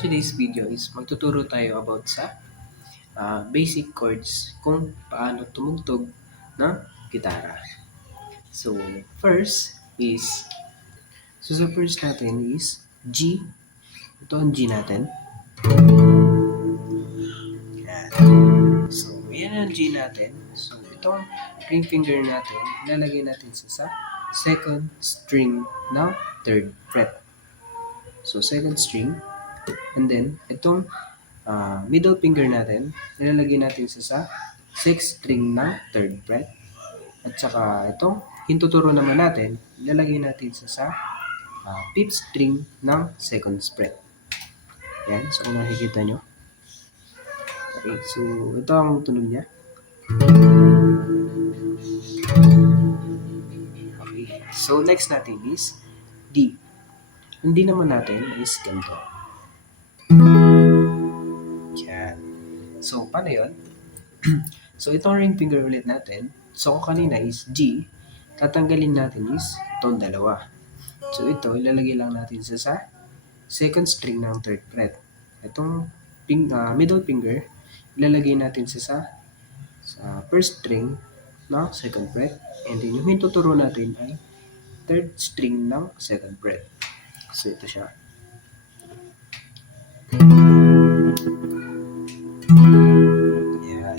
today's video is magtuturo tayo about sa basic chords kung paano tumugtog ng gitara. So, sa first natin is G. Ito ang G natin. Yan. So, yan ang G natin. So, itong ring finger natin, ilalagay natin sa second string ng third fret. So, second string. And then, itong middle finger natin, ilalagay natin sa sixth string ng third fret. At saka itong hintuturo naman natin, ilalagay natin sa fifth string ng second fret. Yan, so kung nakikita nyo. Okay, so ito ang tunog niya. Okay, so next natin is D. Ang D naman natin is ganito. Yan. So, paano yun? So, itong ring finger ulit natin. So, kung kanina is G, tatanggalin natin is itong dalawa. So, ito, ilalagay lang natin sa second string ng third fret. Itong middle finger, ilalagay natin sa first string ng second fret. And then, yung hintuturo natin ay third string ng second fret. So, ito siya. Yeah.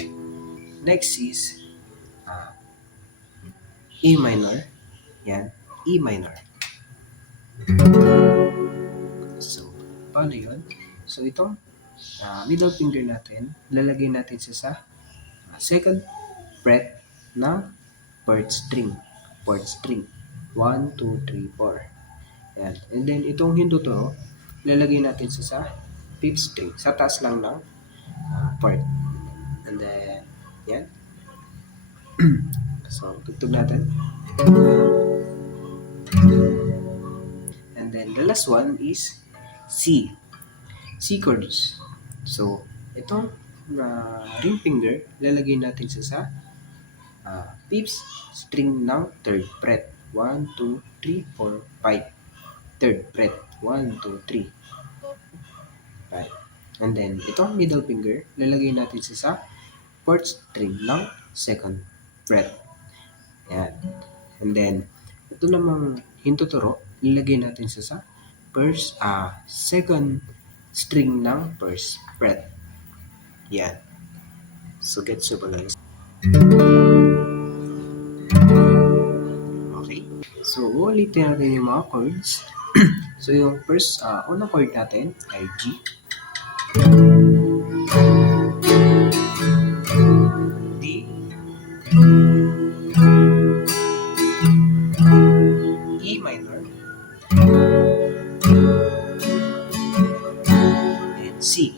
Next is E minor. Yan. E minor. So, paano yun? So, itong middle finger natin, lalagay natin sa second fret na fourth string. 1, 2, 3, 4. Yan. And then, itong hintuturo, lalagay natin sa fifth string. Sa taas lang ng fourth. And then, yan. So, tugtog natin. And then, the last one is C. C chords. So, itong ring finger, lalagay natin sa fifth string ng third fret. 1, 2, 3, 4, 5. Third fret. 1, 2, 3. 5. And then, itong middle finger, lalagay natin sa fourth string ng second fret. Yan. And then, ito namang hintuturo, lalagay natin sa second string ng first fret. Yan. So, get supervised. Okay. So, ulitin natin yung mga chords. So, yung first, unang chord natin ay G. D. E minor. And C.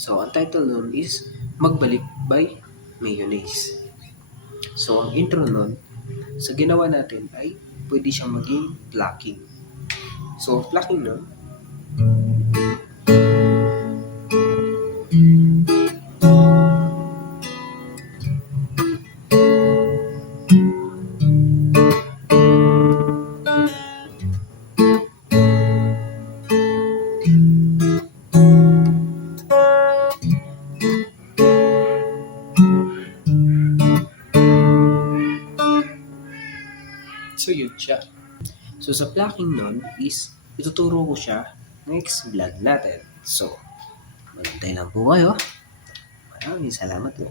So, ang title nun is Magbalik by Mayonnaise. So, ang intro nun, sa ginawa natin ay pwede siyang maging plucking. So, plucking nun, so yun siya. So sa plucking nun is ituturo ko siya next vlog natin. So, magantay lang po kayo. Maraming salamat po.